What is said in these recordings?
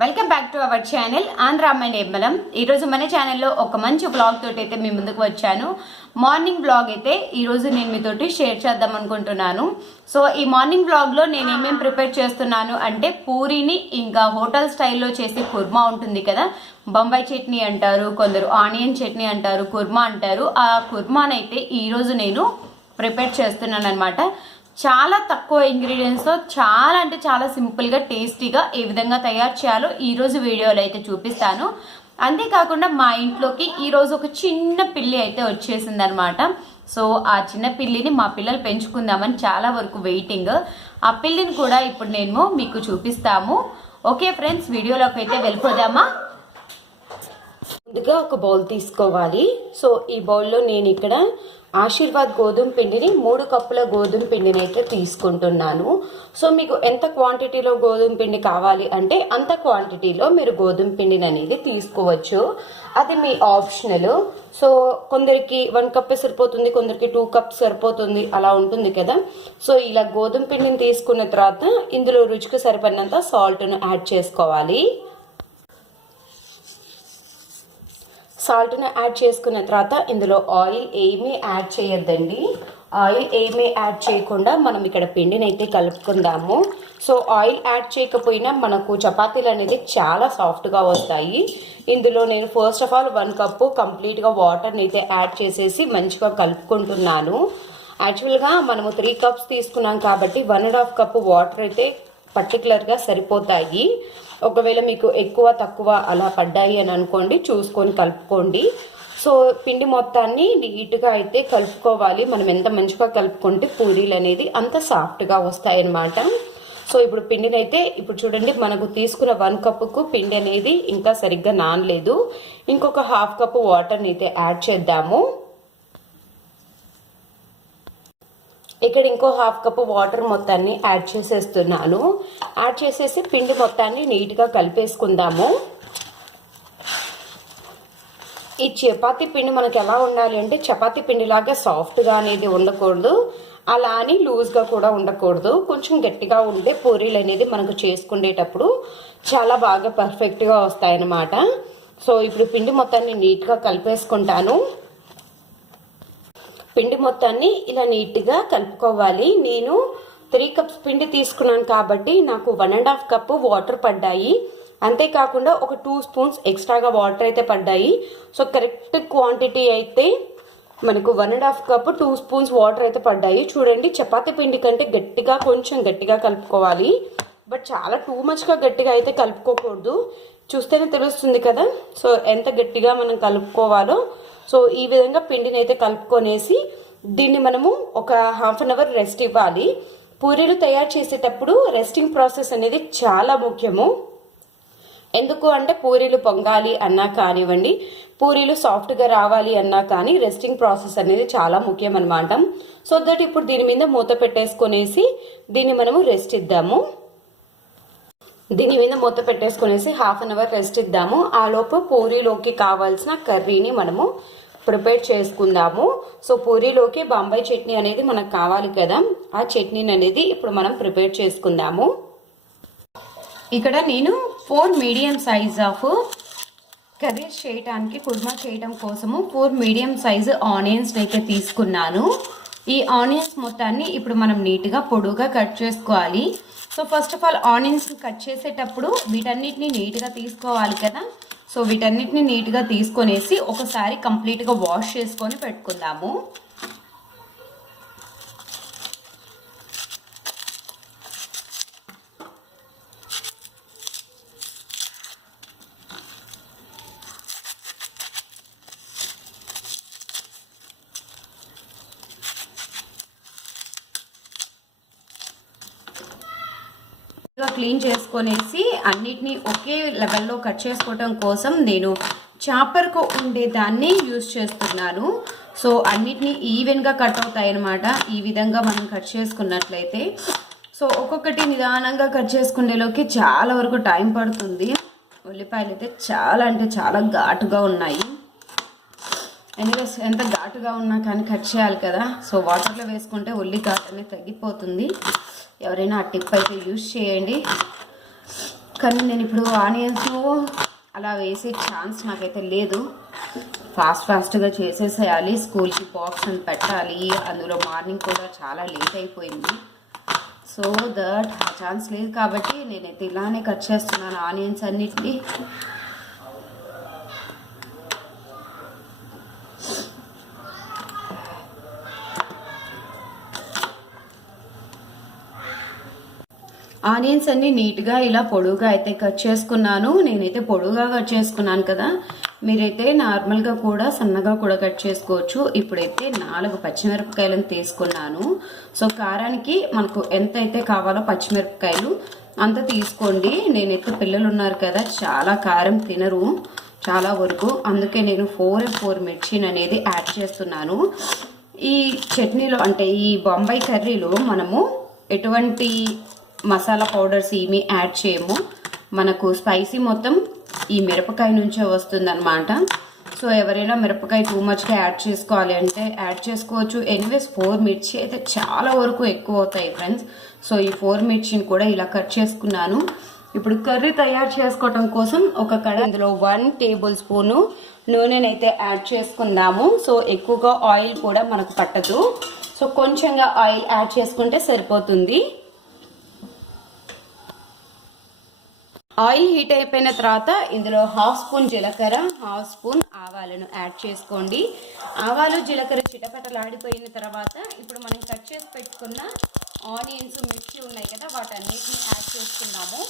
Welcome back to our channel Andhra అమ్మాయి నిర్మలం. ఈరోజు మన ఛానల్లో ఒక మంచి బ్లాగ్ తోటి అయితే మీ ముందుకు వచ్చాను. మార్నింగ్ బ్లాగ్ అయితే ఈరోజు నేను మీతోటి షేర్ చేద్దాం అనుకుంటున్నాను. సో ఈ మార్నింగ్ బ్లాగ్లో నేను ఏమేమి ప్రిపేర్ చేస్తున్నాను అంటే పూరీని ఇంకా హోటల్ స్టైల్లో చేసే కుర్మా ఉంటుంది కదా, బొంబాయి చట్నీ అంటారు, కొందరు ఆనియన్ చట్నీ అంటారు, కుర్మా అంటారు. ఆ కుర్మానైతే ఈరోజు నేను ప్రిపేర్ చేస్తున్నాను అనమాట. చాలా తక్కువ ఇంగ్రీడియంట్స్తో చాలా అంటే చాలా సింపుల్గా టేస్టీగా ఏ విధంగా తయారు చేయాలో ఈరోజు వీడియోలో అయితే చూపిస్తాను. అంతేకాకుండా మా ఇంట్లోకి ఈరోజు ఒక చిన్న పిల్లి అయితే వచ్చేసింది అనమాట. సో ఆ చిన్న పిల్లిని మా పిల్లలు పెంచుకుందామని చాలా వరకు వెయిటింగ్. ఆ పిల్లిని కూడా ఇప్పుడు నేను మీకు చూపిస్తాము. ఓకే ఫ్రెండ్స్, వీడియోలోకి అయితే వెళ్ళిపోదామా. ముందుగా ఒక బౌల్ తీసుకోవాలి. సో ఈ బౌల్లో నేను ఇక్కడ ఆశీర్వాద్ గోధుమ పిండిని 3 కప్పుల గోధుమ పిండిని అయితే తీసుకుంటున్నాను. సో మీకు ఎంత క్వాంటిటీలో గోధుమ పిండి కావాలి అంటే అంత క్వాంటిటీలో మీరు గోధుమ పిండిని అనేది తీసుకోవచ్చు. అది మీ ఆప్షనల్. సో కొందరికి 1 కప్ సరిపోతుంది, కొందరికి 2 కప్స్ సరిపోతుంది, అలా ఉంటుంది కదా. సో ఇలా గోధుమ పిండిని తీసుకున్న తర్వాత ఇందులో రుచికి సరిపడినంత సాల్ట్ను యాడ్ చేసుకోవాలి. సాల్ట్ని యాడ్ చేసుకున్న తర్వాత ఇందులో ఆయిల్ ఏమీ యాడ్ చేయొద్దండి. ఆయిల్ ఏమీ యాడ్ చేయకుండా మనం ఇక్కడ పిండిని అయితే కలుపుకుందాము. సో ఆయిల్ యాడ్ చేయకపోయినా మనకు చపాతీలు అనేది చాలా సాఫ్ట్గా వస్తాయి. ఇందులో నేను ఫస్ట్ ఆఫ్ ఆల్ 1 కప్పు కంప్లీట్గా వాటర్ని అయితే యాడ్ చేసేసి మంచిగా కలుపుకుంటున్నాను. యాక్చువల్గా మనము 3 కప్స్ తీసుకున్నాం కాబట్టి 1.5 కప్పు వాటర్ అయితే పర్టికులర్గా సరిపోతాయి. ఒకవేళ మీకు ఎక్కువ తక్కువ అలా పడ్డాయి అని అనుకోండి, చూసుకొని కలుపుకోండి. సో పిండి మొత్తాన్ని నీట్గా అయితే కలుపుకోవాలి. మనం ఎంత మంచిగా కలుపుకుంటే పూరీలు అనేది అంత సాఫ్ట్గా వస్తాయన్నమాట. సో ఇప్పుడు పిండిని అయితే ఇప్పుడు చూడండి, మనకు తీసుకున్న 1 కప్పుకు పిండి అనేది ఇంకా సరిగ్గా నానలేదు. ఇంకొక 1/2 కప్పు వాటర్ని అయితే యాడ్ చేద్దాము. ఇక్కడ ఇంకో 1/2 కప్పు వాటర్ మొత్తాన్ని యాడ్ చేసేస్తున్నాను. యాడ్ చేసేసి పిండి మొత్తాన్ని నీట్గా కలిపేసుకుందాము. ఈ చపాతీ పిండి మనకు ఎలా ఉండాలి అంటే చపాతీ పిండిలాగా సాఫ్ట్గా అనేది ఉండకూడదు, అలా అని లూజ్గా కూడా ఉండకూడదు. కొంచెం గట్టిగా ఉంటే పూరీలు అనేది మనకు చేసుకునేటప్పుడు చాలా బాగా పర్ఫెక్ట్గా వస్తాయన్నమాట. సో ఇప్పుడు పిండి మొత్తాన్ని నీట్గా కలిపేసుకుంటాను. పిండి మొత్తాన్ని ఇలా నీట్గా కలుపుకోవాలి. నేను 3 కప్స్ పిండి తీసుకున్నాను కాబట్టి నాకు 1.5 కప్పు వాటర్ పడ్డాయి. అంతేకాకుండా ఒక 2 స్పూన్స్ ఎక్స్ట్రాగా వాటర్ అయితే పడ్డాయి. సో కరెక్ట్ క్వాంటిటీ అయితే మనకు 1.5 కప్పు 2 స్పూన్స్ వాటర్ అయితే పడ్డాయి. చూడండి, చపాతీ పిండి కంటే గట్టిగా కొంచెం గట్టిగా కలుపుకోవాలి. బట్ చాలా టూ మచ్గా గట్టిగా అయితే కలుపుకోకూడదు. చూస్తేనే తెలుస్తుంది కదా సో ఎంత గట్టిగా మనం కలుపుకోవాలో. సో ఈ విధంగా పిండిని అయితే కలుపుకొనేసి దీన్ని మనము ఒక 1/2 అవర్ రెస్ట్ ఇవ్వాలి. పూరీలు తయారు చేసేటప్పుడు రెస్టింగ్ ప్రాసెస్ అనేది చాలా ముఖ్యము. ఎందుకు అంటే పూరీలు పొంగాలి అన్నా కానివ్వండి, పూరీలు సాఫ్ట్గా రావాలి అన్నా కానీ రెస్టింగ్ ప్రాసెస్ అనేది చాలా ముఖ్యం అన్నమాట. సో దట్ ఇప్పుడు దీని మీద మూత పెట్టేసుకొనేసి దీన్ని మనము రెస్ట్ ఇద్దాము. దీని మీద మూత పెట్టేసుకునేసి 1/2 అవర్ రెస్ట్ ఇద్దాము. ఆ లోపు పూరీలోకి కావాల్సిన కర్రీని మనము ప్రిపేర్ చేసుకుందాము. సో పూరీలోకి బొంబాయి చట్నీ అనేది మనకు కావాలి కదా, ఆ చట్నీని అనేది ఇప్పుడు మనం ప్రిపేర్ చేసుకుందాము. ఇక్కడ నేను 4 మీడియం సైజ్ ఆఫ్ కర్రీస్ చేయడానికి కుర్మా చేయడం కోసము 4 మీడియం సైజు ఆనియన్స్ అయితే తీసుకున్నాను. ఈ ఆనియన్స్ మొత్తాన్ని ఇప్పుడు మనం నీట్గా పొడుగా కట్ చేసుకోవాలి. So first of all onions cut చేసేటప్పుడు వీటన్నిటిని నీట్గా తీసుకోవాలి కదా. సో వీటన్నిటిని నీట్గా తీసుకొనేసి ఒకసారి కంప్లీట్గా వాష్ చేసుకొని పెట్టుకుందాము. క్లీన్ చేసుకొనేసి అన్నిటినీ ఒకే లెవెల్లో కట్ చేసుకోవడం కోసం నేను చాపర్కు ఉండే దాన్ని యూజ్ చేస్తున్నాను. సో అన్నిటినీ ఈవెన్గా కట్ అవుతాయి అన్నమాట. ఈ విధంగా మనం కట్ చేసుకున్నట్లయితే సో ఒక్కొక్కటి నిదానంగా కట్ చేసుకునేలోకి చాలా వరకు టైం పడుతుంది. ఉల్లిపాయలు అయితే చాలా అంటే చాలా ఘాటుగా ఉన్నాయి. ఎందుకంటే ఎంత ఘాటుగా ఉన్నా కానీ కట్ చేయాలి కదా. సో వాటర్లో వేసుకుంటే ఉల్లి ఘాటు అనేది తగ్గిపోతుంది. ఎవరైనా ఆ టిప్ అయితే యూజ్ చేయండి. కానీ నేను ఇప్పుడు ఆనియన్స్ అలా వేసే ఛాన్స్ నాకైతే లేదు. ఫాస్ట్గా చేసేసేయాలి. స్కూల్కి బాక్స్ అని పెట్టాలి. అందులో మార్నింగ్ కూడా చాలా లేట్ అయిపోయింది. సో దట్ ఆ ఛాన్స్ లేదు కాబట్టి నేనైతే ఇలానే కట్ చేస్తున్నాను ఆనియన్స్ అన్నిటినీ. ఆనియన్స్ అన్ని నీట్గా ఇలా పొడువుగా అయితే కట్ చేసుకున్నాను. నేనైతే పొడువుగా కట్ చేసుకున్నాను కదా, మీరైతే నార్మల్గా కూడా సన్నగా కూడా కట్ చేసుకోవచ్చు. ఇప్పుడైతే 4 పచ్చిమిరపకాయలను తీసుకున్నాను. సో కారానికి మనకు ఎంత అయితే కావాలో పచ్చిమిరపకాయలు అంత తీసుకోండి. నేనైతే పిల్లలు ఉన్నారు కదా, చాలా కారం తినరు చాలా వరకు, అందుకే నేను 4 మిర్చిని అనేది యాడ్ చేస్తున్నాను. ఈ చట్నీలో అంటే ఈ బొంబాయి కర్రీలో మనము ఎటువంటి మసాలా పౌడర్స్ ఏమీ యాడ్ చేయము. మనకు స్పైసీ మొత్తం ఈ మిరపకాయ నుంచే వస్తుందన్నమాట. సో ఎవరైనా మిరపకాయ టూ మచ్గా యాడ్ చేసుకోవాలి అంటే యాడ్ చేసుకోవచ్చు. ఎనీవేస్ 4 మిర్చి అయితే చాలా వరకు ఎక్కువ అవుతాయి ఫ్రెండ్స్. సో ఈ 4 మిర్చిని కూడా ఇలా కట్ చేసుకున్నాను. ఇప్పుడు కర్రీ తయారు చేసుకోవటం కోసం ఒక కడాయి, అందులో 1 టేబుల్ స్పూను నూనెనైతే యాడ్ చేసుకుందాము. సో ఎక్కువగా ఆయిల్ కూడా మనకు పట్టదు. సో కొంచెంగా ఆయిల్ యాడ్ చేసుకుంటే సరిపోతుంది. ఆయిల్ హీట్ అయిపోయిన తర్వాత ఇందులో 1/2 స్పూన్ జీలకర్ర, 1/2 స్పూన్ ఆవాలను యాడ్ చేసుకోండి. ఆవాలు జీలకర్ర చిటపటలాడిపోయిన తర్వాత ఇప్పుడు మనం కట్ చేసి పెట్టుకున్న ఆనియన్స్, మిర్చి ఉన్నాయి కదా, వాటన్నిటిని యాడ్ చేసుకున్నాము.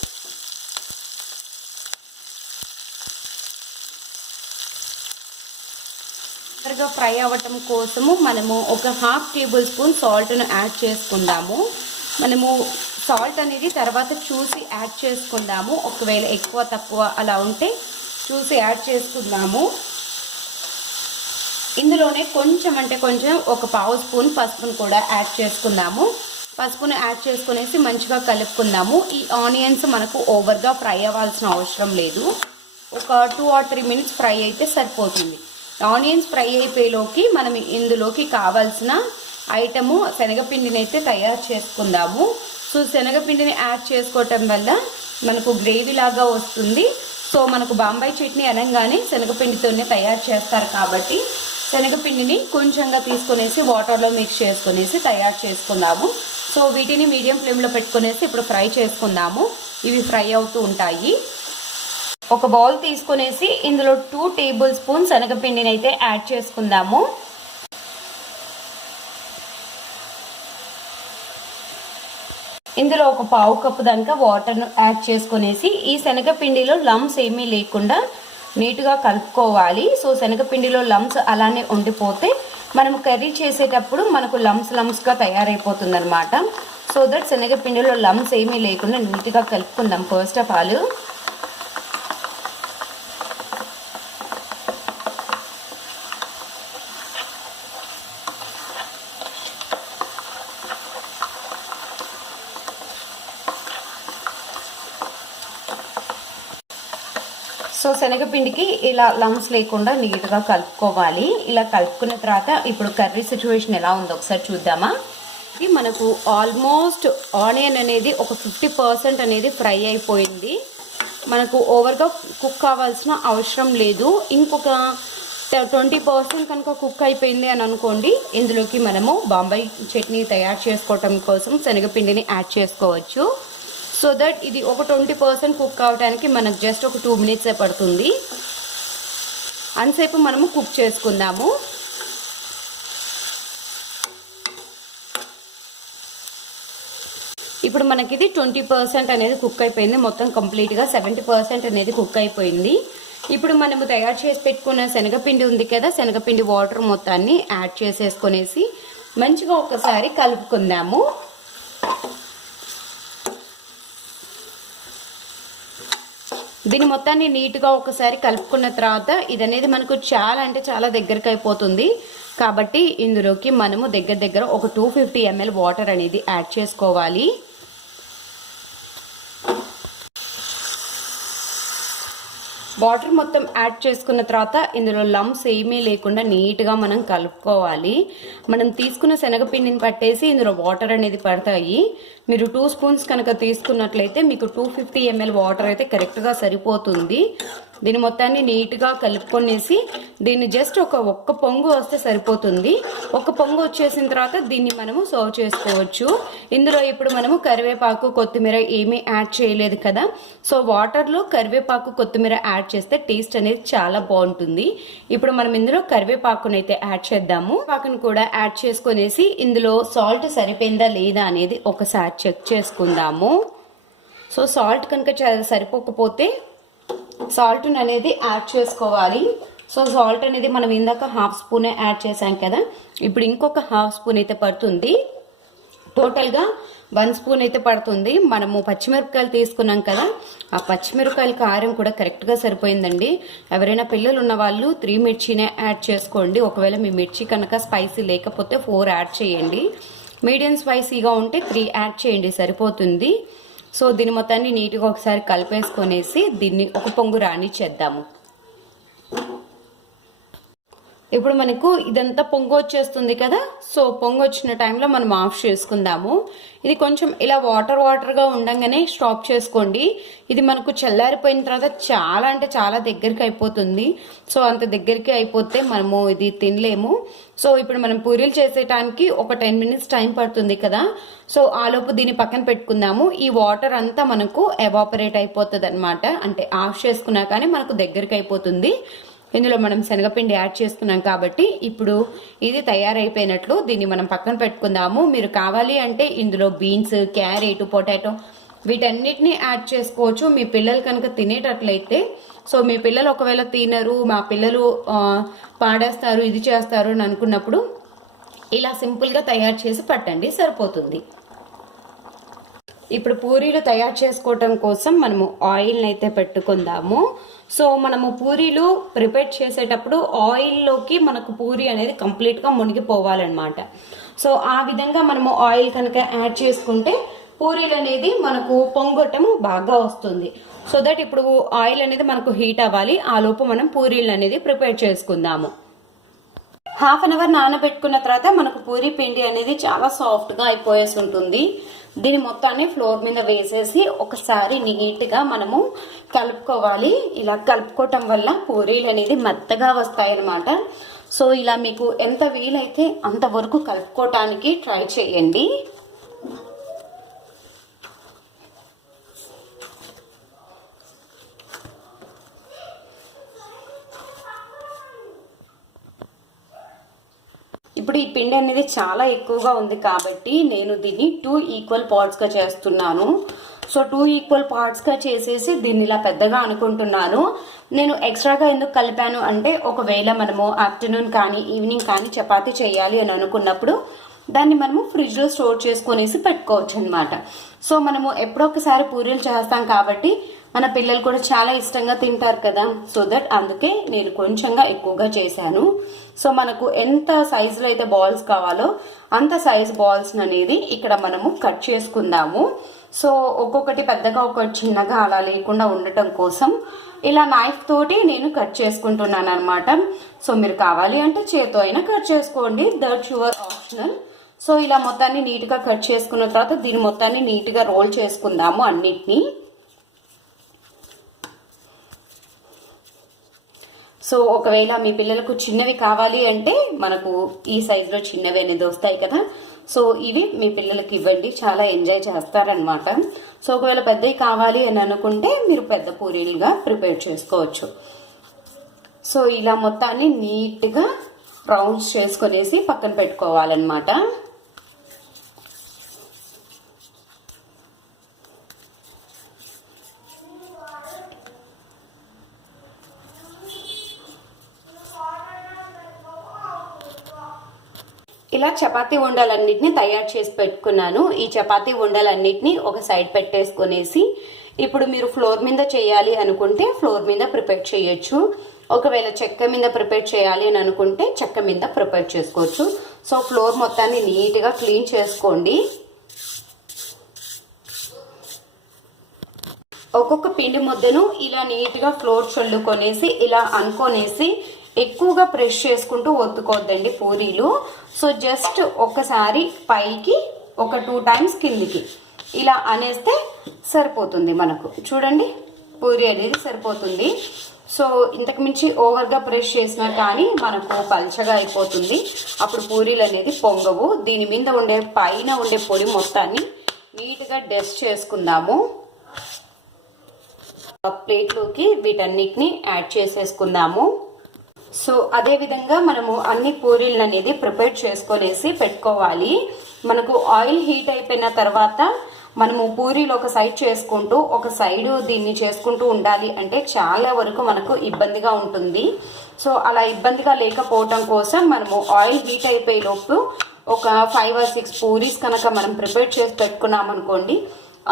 త్వరగా ఫ్రై అవ్వటం కోసము మనము ఒక 1/2 టేబుల్ స్పూన్ సాల్ట్ను యాడ్ చేసుకుందాము. మనము సాల్ట్ అనేది తర్వాత చూసి యాడ్ చేసుకుందాము. ఒకవేళ ఎక్కువ తక్కువ అలా ఉంటే చూసి యాడ్ చేసుకుందాము. ఇందులోనే కొంచెం అంటే కొంచెం ఒక 1/2 స్పూన్ పసుపును కూడా యాడ్ చేసుకుందాము. పసుపును యాడ్ చేసుకునేసి మంచిగా కలుపుకుందాము. ఈ ఆనియన్స్ మనకు ఓవర్గా ఫ్రై అవ్వాల్సిన అవసరం లేదు. ఒక 2 or 3 మినిట్స్ ఫ్రై అయితే సరిపోతుంది. ఆనియన్స్ ఫ్రై అయిపోయేలోకి మనం ఇందులోకి కావాల్సిన ఐటము శనగపిండిని అయితే తయారు చేసుకుందాము. సో శనగపిండిని యాడ్ చేసుకోవటం వల్ల మనకు గ్రేవీ లాగా వస్తుంది. సో మనకు బాంబాయి చట్నీ అనగానే శనగపిండితోనే తయారు చేస్తారు కాబట్టి శనగపిండిని కొంచెంగా తీసుకునేసి వాటర్లో మిక్స్ చేసుకునేసి తయారు చేసుకుందాము. సో వీటిని మీడియం ఫ్లేమ్లో పెట్టుకునేసి ఇప్పుడు ఫ్రై చేసుకుందాము. ఇవి ఫ్రై అవుతూ ఉంటాయి. ఒక బౌల్ తీసుకునేసి ఇందులో 2 టేబుల్ స్పూన్ శనగపిండిని అయితే యాడ్ చేసుకుందాము. ఇందులో ఒక 1/2 కప్పు దాకా వాటర్ను యాడ్ చేసుకునేసి ఈ శనగపిండిలో లమ్స్ ఏమీ లేకుండా నీట్గా కలుపుకోవాలి. సో శనగపిండిలో లమ్స్ అలానే ఉండిపోతే మనము కర్రీ చేసేటప్పుడు మనకు లమ్స్గా తయారైపోతుంది అనమాట. సో దట్ శనగపిండిలో లమ్స్ ఏమీ లేకుండా నీట్గా కలుపుకుందాం ఫస్ట్ ఆఫ్ ఆల్. సో శనగపిండికి ఇలా లమ్స్ లేకుండా నీట్గా కలుపుకోవాలి. ఇలా కలుపుకున్న తర్వాత ఇప్పుడు కర్రీ సిచ్యువేషన్ ఎలా ఉందో ఒకసారి చూద్దామా. ఇది మనకు ఆల్మోస్ట్ ఆనియన్ అనేది ఒక 50% అనేది ఫ్రై అయిపోయింది. మనకు ఓవర్గా కుక్ కావాల్సిన అవసరం లేదు. ఇంకొక 20% కనుక కుక్ అయిపోయింది అని అనుకోండి, ఇందులోకి మనము బాంబాయి చట్నీ తయారు చేసుకోవటం కోసం శనగపిండిని యాడ్ చేసుకోవచ్చు. సో దట్ ఇది ఒక 20% కుక్ అవడానికి మనకు జస్ట్ ఒక 2 మినిట్సే పడుతుంది. అంతసేపు మనము కుక్ చేసుకుందాము. ఇప్పుడు మనకి ఇది 20% అనేది కుక్ అయిపోయింది. మొత్తం కంప్లీట్గా 70% అనేది కుక్ అయిపోయింది. ఇప్పుడు మనము తయారు చేసి పెట్టుకున్న శనగపిండి ఉంది కదా, శనగపిండి వాటర్ మొత్తాన్ని యాడ్ చేసేసుకునేసి మంచిగా ఒకసారి కలుపుకుందాము. దీని మొత్తాన్ని నీట్గా ఒకసారి కలుపుకున్న తర్వాత ఇది అనేది మనకు చాలా అంటే చాలా దగ్గరికి అయిపోతుంది. కాబట్టి ఇందులోకి మనము దగ్గర ఒక 250 ml వాటర్ అనేది యాడ్ చేసుకోవాలి. వాటర్ మొత్తం యాడ్ చేసుకున్న తర్వాత ఇందులో లంప్స్ ఏమీ లేకుండా నీట్గా మనం కలుపుకోవాలి. మనం తీసుకున్న శనగపిండిని పట్టేసి ఇందులో వాటర్ అనేది పడతాయి. మీరు 2 స్పూన్స్ కనుక తీసుకున్నట్లయితే మీకు 250 ml వాటర్ అయితే కరెక్ట్గా సరిపోతుంది. దీని మొత్తాన్ని నీట్గా కలుపుకొనేసి దీన్ని జస్ట్ ఒక్క పొంగు వస్తే సరిపోతుంది. ఒక పొంగు వచ్చేసిన తర్వాత దీన్ని మనము సర్వ్ చేసుకోవచ్చు. ఇందులో ఇప్పుడు మనము కరివేపాకు కొత్తిమీర ఏమీ యాడ్ చేయలేదు కదా, సో వాటర్లో కరివేపాకు కొత్తిమీర యాడ్ చేస్తే టేస్ట్ అనేది చాలా బాగుంటుంది. ఇప్పుడు మనం ఇందులో కరివేపాకును అయితే యాడ్ చేద్దాము. పాకును కూడా యాడ్ చేసుకునేసి ఇందులో సాల్ట్ సరిపోయిందా లేదా అనేది ఒకసారి చెక్ చేసుకుందాము. సో సాల్ట్ కనుక సరిపోకపోతే సాల్ట్ అనేది యాడ్ చేసుకోవాలి. సో సాల్ట్ అనేది మనం ఇందాక 1/2 స్పూన్ యాడ్ చేసాం కదా, ఇప్పుడు ఇంకొక 1/2 స్పూన్ అయితే పడుతుంది. టోటల్గా 1 స్పూన్ అయితే పడుతుంది. మనము పచ్చిమిరపకాయలు తీసుకున్నాం కదా, ఆ పచ్చిమిరపకాయల కారం కూడా కరెక్ట్గా సరిపోయిందండి. ఎవరైనా పిల్లలు ఉన్న వాళ్ళు 3 మిర్చినే యాడ్ చేసుకోండి. ఒకవేళ మీ మిర్చి కనుక స్పైసీ లేకపోతే 4 యాడ్ చేయండి. మీడియం స్పైసీగా ఉంటే 3 యాడ్ చేయండి, సరిపోతుంది. సో దీని మొత్తాన్ని నీట్గా ఒకసారి కలిపేసుకొనేసి దీన్ని ఒక పొంగు రానిచ్చేద్దాము. ఇప్పుడు మనకు ఇదంతా పొంగు వచ్చేస్తుంది కదా, సో పొంగు వచ్చిన టైంలో మనం ఆఫ్ చేసుకుందాము. ఇది కొంచెం ఇలా వాటర్గా ఉండగానే స్టాప్ చేసుకోండి. ఇది మనకు చల్లారిపోయిన తర్వాత చాలా అంటే చాలా దగ్గరికి అయిపోతుంది. సో అంత దగ్గరికి అయిపోతే మనము ఇది తినలేము. సో ఇప్పుడు మనం పూరీలు చేసేటానికి ఒక 10 మినిట్స్ టైం పడుతుంది కదా, సో ఆలోపు దీన్ని పక్కన పెట్టుకుందాము. ఈ వాటర్ అంతా మనకు ఎవాపరేట్ అయిపోతుంది అనమాట, అంటే ఆఫ్ చేసుకున్నా కానీ మనకు దగ్గరికి అయిపోతుంది. ఇందులో మనం శనగపిండి యాడ్ చేసుకున్నాం కాబట్టి ఇప్పుడు ఇది తయారైపోయినట్లు. దీన్ని మనం పక్కన పెట్టుకుందాము. మీరు కావాలి అంటే ఇందులో బీన్స్, క్యారెట్, పొటాటో వీటన్నిటిని యాడ్ చేసుకోవచ్చు మీ పిల్లలు కనుక తినేటట్లయితే. సో మీ పిల్లలు ఒకవేళ తినరు, మా పిల్లలు పాడేస్తారు, ఇది చేస్తారు అని అనుకున్నప్పుడు ఇలా సింపుల్గా తయారు చేసి పట్టండి, సరిపోతుంది. ఇప్పుడు పూరీలు తయారు చేసుకోవటం కోసం మనము ఆయిల్ని అయితే పెట్టుకుందాము. సో మనము పూరీలు ప్రిపేర్ చేసేటప్పుడు ఆయిల్లోకి మనకు పూరీ అనేది కంప్లీట్గా మునిగిపోవాలన్నమాట. సో ఆ విధంగా మనము ఆయిల్ కనుక యాడ్ చేసుకుంటే పూరీలు అనేది మనకు పొంగటము బాగా వస్తుంది. సో దట్ ఇప్పుడు ఆయిల్ అనేది మనకు హీట్ అవ్వాలి, ఆ లోపు మనం పూరీలు అనేది ప్రిపేర్ చేసుకుందాము. 1/2 అవర్ నానబెట్టుకున్న తర్వాత మనకు పూరీ పిండి అనేది చాలా సాఫ్ట్గా అయిపోయేసి ఉంటుంది. దీని మొత్తాన్ని ఫ్లోర్ మీద వేసేసి ఒకసారి నీట్గా మనము కలుపుకోవాలి. ఇలా కలుపుకోవటం వల్ల పూరీలు అనేది మెత్తగా వస్తాయి అన్నమాట. సో ఇలా మీకు ఎంత వీలైతే అంతవరకు కలుపుకోవటానికి ట్రై చేయండి. ఇప్పుడు ఈ పిండి అనేది చాలా ఎక్కువగా ఉంది కాబట్టి నేను దీన్ని 2 ఈక్వల్ పార్ట్స్గా చేస్తున్నాను. సో 2 ఈక్వల్ పార్ట్స్గా చేసేసి దీన్ని ఇలా పెద్దగా అనుకుంటున్నాను. నేను ఎక్స్ట్రాగా ఎందుకు కలిపాను అంటే ఒకవేళ మనము ఆఫ్టర్నూన్ కానీ ఈవినింగ్ కానీ చపాతీ చేయాలి అని అనుకున్నప్పుడు దాన్ని మనము ఫ్రిడ్జ్లో స్టోర్ చేసుకొనేసి పెట్టుకోవచ్చు అనమాట. సో మనము ఎప్పుడొకసారి పూరీలు చేస్తాం కాబట్టి మన పిల్లలు కూడా చాలా ఇష్టంగా తింటారు కదా, సో దట్ అందుకే నేను కొంచెంగా ఎక్కువగా చేశాను. సో మనకు ఎంత సైజులో అయితే బాల్స్ కావాలో అంత సైజ్ బాల్స్ అనేది ఇక్కడ మనము కట్ చేసుకుందాము. సో ఒక్కొక్కటి పెద్దగా ఒకటి చిన్నగా అలా లేకుండా ఉండటం కోసం ఇలా నైఫ్ తోటి నేను కట్ చేసుకుంటున్నాను అనమాట. సో మీరు కావాలి అంటే చేతితో అయినా కట్ చేసుకోండి, దట్స్ యువర్ ఆప్షనల్. సో ఇలా మొత్తాన్ని నీట్గా కట్ చేసుకున్న తర్వాత దీని మొత్తాన్ని నీట్గా రోల్ చేసుకుందాము అన్నిటినీ. సో ఒకవేళ మీ పిల్లలకు చిన్నవి కావాలి అంటే మనకు ఈ సైజులో చిన్నవి అనేది వస్తాయి కదా, సో ఇవి మీ పిల్లలకి ఇవ్వండి, చాలా ఎంజాయ్ చేస్తారనమాట. సో ఒకవేళ పెద్దవి కావాలి అని అనుకుంటే మీరు పెద్ద పూరీలుగా ప్రిపేర్ చేసుకోవచ్చు. సో ఇలా మొత్తాన్ని నీట్గా రౌండ్స్ చేసుకునేసి పక్కన పెట్టుకోవాలన్నమాట. ఇలా చపాతీ ఉండలన్నిటిని తయారు చేసి పెట్టుకున్నాను. ఈ చపాతీ ఉండలన్నిటిని ఒక సైడ్ పెట్టేసుకునేసి ఇప్పుడు మీరు ఫ్లోర్ మీద చేయాలి అనుకుంటే ఫ్లోర్ మీద ప్రిపేర్ చేయొచ్చు. ఒకవేళ చెక్క మీద ప్రిపేర్ చేయాలి అని అనుకుంటే చెక్క మీద ప్రిపేర్ చేసుకోవచ్చు. సో ఫ్లోర్ మొత్తాన్ని నీట్గా క్లీన్ చేసుకోండి. ఒక్కొక్క పిండి ముద్దను ఇలా నీట్గా ఫ్లోర్ చల్లుకొనేసి ఇలా అనుకొనేసి ఎక్కువగా ప్రెస్ చేసుకుంటూ ఒత్తుకోవద్దండి పూరీలు. సో జస్ట్ ఒకసారి పైకి ఒక 2 టైమ్స్ కిందికి ఇలా అనేస్తే సరిపోతుంది మనకు. చూడండి పూరీ అనేది సరిపోతుంది. సో ఇంతకు మించి ఓవర్గా ప్రెస్ చేసినా కానీ మనకు పల్చగా అయిపోతుంది, అప్పుడు పూరీలు అనేది పొంగవు. దీని మీద ఉండే పైన ఉండే పొడి మొత్తాన్ని నీట్గా డస్ట్ చేసుకుందాము. ప్లేట్లోకి వీటన్నిటిని యాడ్ చేసేసుకుందాము. సో అదే విధంగా మనము అన్ని పూరీలను అనేది ప్రిపేర్ చేసుకొనేసి పెట్టుకోవాలి. మనకు ఆయిల్ హీట్ అయిపోయిన తర్వాత మనము పూరీలు ఒక సైడ్ చేసుకుంటూ ఒక సైడ్ దీన్ని చేసుకుంటూ ఉండాలి అంటే చాలా వరకు మనకు ఇబ్బందిగా ఉంటుంది. సో అలా ఇబ్బందిగా లేకపోవటం కోసం మనము ఆయిల్ హీట్ అయిపోయే లోపు ఒక 5 or 6 పూరీస్ కనుక మనం ప్రిపేర్ చేసి పెట్టుకున్నాం అనుకోండి,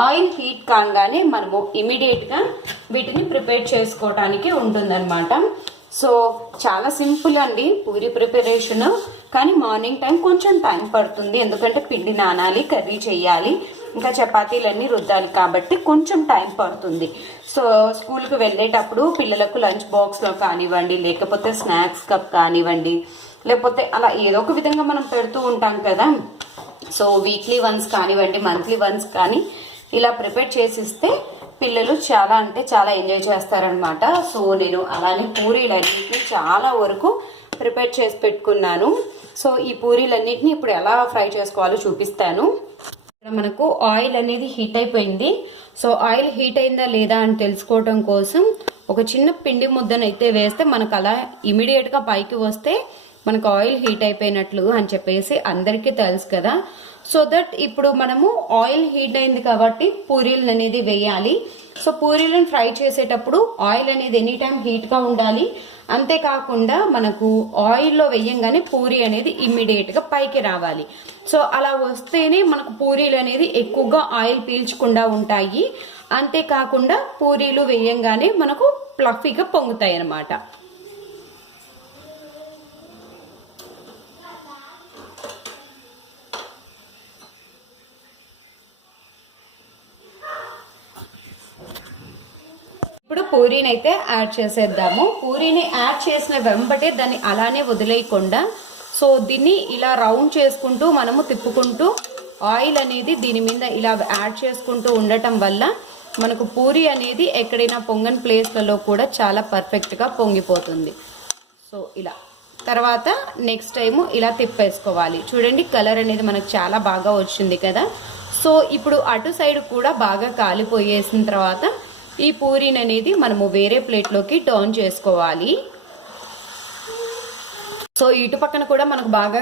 ఆయిల్ హీట్ కాగానే మనము ఇమీడియట్గా వీటిని ప్రిపేర్ చేసుకోవడానికి ఉంటుందన్నమాట. సో చాలా సింపుల్ అండి పూరీ ప్రిపరేషన్. కానీ మార్నింగ్ టైం కొంచెం టైం పడుతుంది, ఎందుకంటే పిండి నానాలి, కర్రీ చేయాలి, ఇంకా చపాతీలన్నీ రుద్దాలి కాబట్టి కొంచెం టైం పడుతుంది. సో స్కూల్కి వెళ్ళేటప్పుడు పిల్లలకు లంచ్ బాక్స్లో కానివ్వండి, లేకపోతే స్నాక్స్ కప్ కానివ్వండి, లేకపోతే అలా ఏదో ఒక విధంగా మనం పెడుతూ ఉంటాం కదా. సో వీక్లీ వన్స్ కానివ్వండి, మంత్లీ వన్స్ కానీ ఇలా ప్రిపేర్ చేసిస్తే పిల్లలు చాలా అంటే చాలా ఎంజాయ్ చేస్తారనమాట. సో నేను అలానే పూరీలన్నింటినీ చాలా వరకు ప్రిపేర్ చేసి పెట్టుకున్నాను. సో ఈ పూరీలన్నింటినీ ఇప్పుడు ఎలా ఫ్రై చేసుకోవాలో చూపిస్తాను. మనకు ఆయిల్ అనేది హీట్ అయిపోయింది. సో ఆయిల్ హీట్ అయిందా లేదా అని తెలుసుకోవడం కోసం ఒక చిన్న పిండి ముద్దనైతే వేస్తే మనకు అలా ఇమీడియట్గా పైకి వస్తే మనకు ఆయిల్ హీట్ అయిపోయినట్లు అని చెప్పేసి అందరికీ తెలుసు కదా. సో దట్ ఇప్పుడు మనము ఆయిల్ హీట్ అయింది కాబట్టి పూరీలు అనేది వేయాలి. సో పూరీలను ఫ్రై చేసేటప్పుడు ఆయిల్ అనేది ఎనీ టైం హీట్గా ఉండాలి. అంతేకాకుండా మనకు ఆయిల్లో వేయంగానే పూరీ అనేది ఇమ్మీడియట్గా పైకి రావాలి. సో అలా వస్తేనే మనకు పూరీలు అనేది ఎక్కువగా ఆయిల్ పీల్చకుండా ఉంటాయి. అంతేకాకుండా పూరీలు వేయంగానే మనకు ఫ్లఫీగా పొంగుతాయి అన్నమాట. ఇప్పుడు పూరీని అయితే యాడ్ చేసేద్దాము. పూరీని యాడ్ చేసిన వెంబటే దాన్ని అలానే వదిలేయకుండా సో దీన్ని ఇలా రౌండ్ చేసుకుంటూ మనము తిప్పుకుంటూ ఆయిల్ అనేది దీని మీద ఇలా యాడ్ చేసుకుంటూ ఉండటం వల్ల మనకు పూరీ అనేది ఎక్కడైనా పొంగని ప్లేస్లలో కూడా చాలా పర్ఫెక్ట్గా పొంగిపోతుంది. సో ఇలా తర్వాత నెక్స్ట్ టైము ఇలా తిప్పేసుకోవాలి. చూడండి కలర్ అనేది మనకు చాలా బాగా వచ్చింది కదా. సో ఇప్పుడు అటు సైడ్ కూడా బాగా కాలిపోయేసిన తర్వాత ఈ పూరీని అనేది మనము వేరే ప్లేట్లోకి టర్న్ చేసుకోవాలి. సో ఇటు పక్కన కూడా మనకు బాగా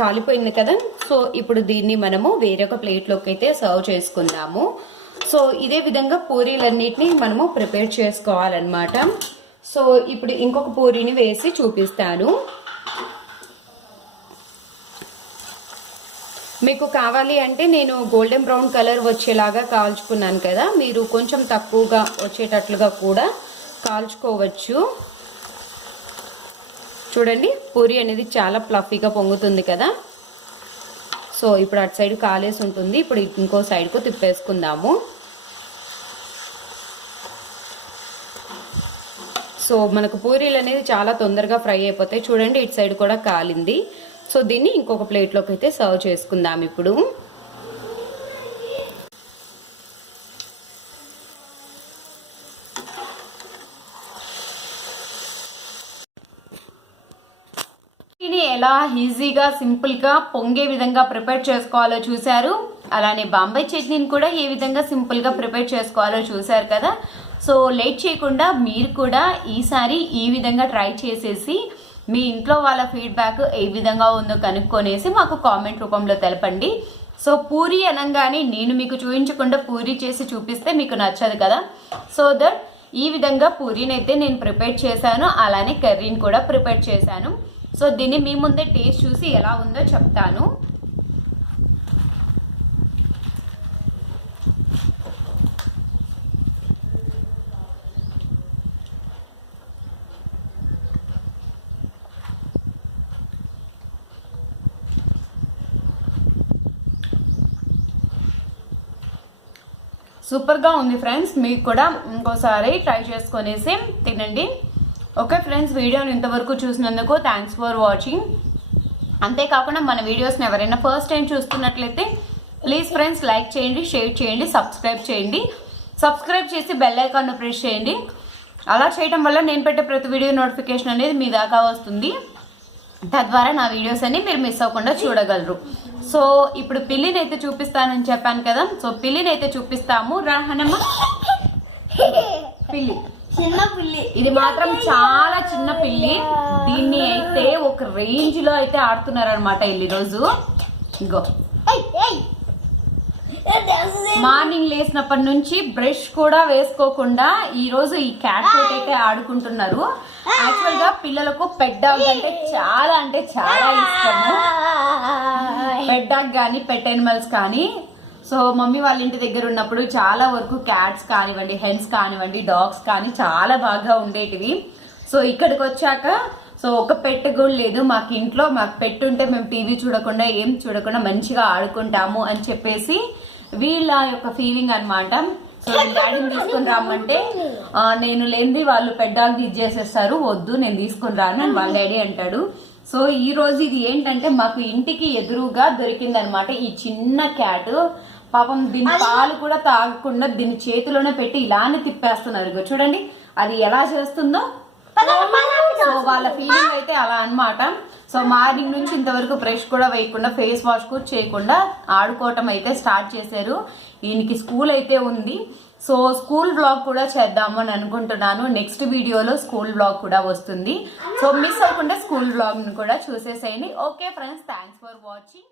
కాలిపోయింది కదా. సో ఇప్పుడు దీన్ని మనము వేరొక ప్లేట్లోకి అయితే సర్వ్ చేసుకుందాము. సో ఇదే విధంగా పూరీలన్నిటిని మనము ప్రిపేర్ చేసుకోవాలన్నమాట. సో ఇప్పుడు ఇంకొక పూరీని వేసి చూపిస్తాను. మీకు కావాలి అంటే నేను గోల్డెన్ బ్రౌన్ కలర్ వచ్చేలాగా కాల్చుకున్నాను కదా, మీరు కొంచెం తక్కువగా వచ్చేటట్లుగా కూడా కాల్చుకోవచ్చు. చూడండి పూరీ అనేది చాలా ఫ్లఫీగా పొంగుతుంది కదా. సో ఇప్పుడు అటు సైడ్ కాలేసి ఉంటుంది, ఇప్పుడు ఇంకో సైడ్కు తిప్పేసుకుందాము. సో మనకు పూరీలు అనేది చాలా తొందరగా ఫ్రై అయిపోతాయి. చూడండి ఇటు సైడ్ కూడా కాలింది. సో దీన్ని ఇంకొక ప్లేట్లోకి అయితే సర్వ్ చేసుకుందాం. ఇప్పుడు దీన్ని ఎలా ఈజీగా సింపుల్గా పొంగే విధంగా ప్రిపేర్ చేసుకోవాలో చూశారు. అలానే బాంబే చట్నీని కూడా ఏ విధంగా సింపుల్గా ప్రిపేర్ చేసుకోవాలో చూశారు కదా. సో లేట్ చేయకుండా మీరు కూడా ఈసారి ఈ విధంగా ట్రై చేసేసి మీ ఇంట్లో వాళ్ళ ఫీడ్బ్యాక్ ఏ విధంగా ఉందో కనుక్కొనేసి మాకు కామెంట్ రూపంలో తెలపండి. సో పూరీ అనగానే నేను మీకు చూపించకుండా పూరీ చేసి చూపిస్తే మీకు నచ్చదు కదా. సో దట్ ఈ విధంగా పూరీని అయితే నేను ప్రిపేర్ చేశాను, అలానే కర్రీని కూడా ప్రిపేర్ చేశాను. సో దీన్ని మీ ముందే టేస్ట్ చూసి ఎలా ఉందో చెప్తాను. సూపర్గా ఉంది ఫ్రెండ్స్. మీకు కూడా ఇంకోసారి ట్రై చేసుకొనేసి తినండి. ఓకే ఫ్రెండ్స్, వీడియోని ఇంతవరకు చూసినందుకు థ్యాంక్స్ ఫర్ వాచింగ్. అంతేకాకుండా మన వీడియోస్ని ఎవరైనా ఫస్ట్ టైం చూస్తున్నట్లయితే ప్లీజ్ ఫ్రెండ్స్ లైక్ చేయండి, షేర్ చేయండి, సబ్స్క్రైబ్ చేయండి. సబ్స్క్రైబ్ చేసి బెల్ ఐకాన్ను ప్రెస్ చేయండి. అలా చేయడం వల్ల నేను పెట్టే ప్రతి వీడియో నోటిఫికేషన్ అనేది మీ దాకా వస్తుంది. తద్వారా నా వీడియోస్ అన్ని మీరు మిస్ అవ్వకుండా చూడగలరు. సో ఇప్పుడు పిల్లిని అయితే చూపిస్తానని చెప్పాను కదా. సో పిల్లిని అయితే చూపిస్తాము. రాహనమ్మ, పిల్లి, చిన్న పిల్లి. ఇది మాత్రం చాలా చిన్న పిల్లి. దీన్ని అయితే ఒక రేంజ్ లో అయితే ఆడుతున్నారు అనమాట ఈ రోజు. ఇగో మార్నింగ్ లేసినప్పటి నుంచి బ్రష్ కూడా వేసుకోకుండా ఈ రోజు ఈ క్యాట్ తోటి అయితే ఆడుకుంటున్నారు. యాక్చువల్ గా పిల్లలకు పెట్ డాగ్ అంటే చాలా ఇష్టము. పెట్ డాగ్ కానీ పెట్ ఎనిమల్స్ కానీ. సో మమ్మీ వాళ్ళ ఇంటి దగ్గర ఉన్నప్పుడు చాలా వరకు క్యాట్స్ కానివ్వండి, హెన్స్ కానివ్వండి, డాగ్స్ కానీ చాలా బాగా ఉండేటివి. సో ఇక్కడికి వచ్చాక సో ఒక పెట్ కూడా లేదు మాకు ఇంట్లో. మాకు పెట్ ఉంటే మేము టీవీ చూడకుండా ఏం చూడకుండా మంచిగా ఆడుకుంటాము అని చెప్పేసి వీళ్ళ యొక్క ఫీలింగ్ అనమాట. సో డాడీని తీసుకొని రమ్మంటే నేను లేనిది వాళ్ళు పెట్ డాగ్ ఇది చేసేస్తారు, వద్దు నేను తీసుకొని రాను అని వాళ్ళ డాడీ అంటాడు. సో ఈ రోజు ఇది ఏంటంటే మాకు ఇంటికి ఎదురుగా దొరికిందనమాట ఈ చిన్న క్యాట్. పాపం దీని పాలు కూడా తాగకుండా దీని చేతిలోనే పెట్టి ఇలానే తిప్పేస్తున్నారు. చూడండి అది ఎలా చేస్తుందో. సో వాళ్ళ ఫీలింగ్ అయితే అలా అన్నమాట. సో మార్నింగ్ నుంచి ఇంతవరకు బ్రష్ కూడా వేయకుండా, ఫేస్ వాష్ కూడా చేయకుండా ఆడుకోవటం అయితే స్టార్ట్ చేశారు. ఈయనకి స్కూల్ అయితే ఉంది. సో స్కూల్ బ్లాగ్ కూడా చేద్దాము అని అనుకుంటున్నాను. నెక్స్ట్ వీడియోలో స్కూల్ బ్లాగ్ కూడా వస్తుంది. సో మిస్ అవ్వకుండా స్కూల్ బ్లాగ్ ని కూడా చూసేసేయండి. Okay friends, thanks for watching.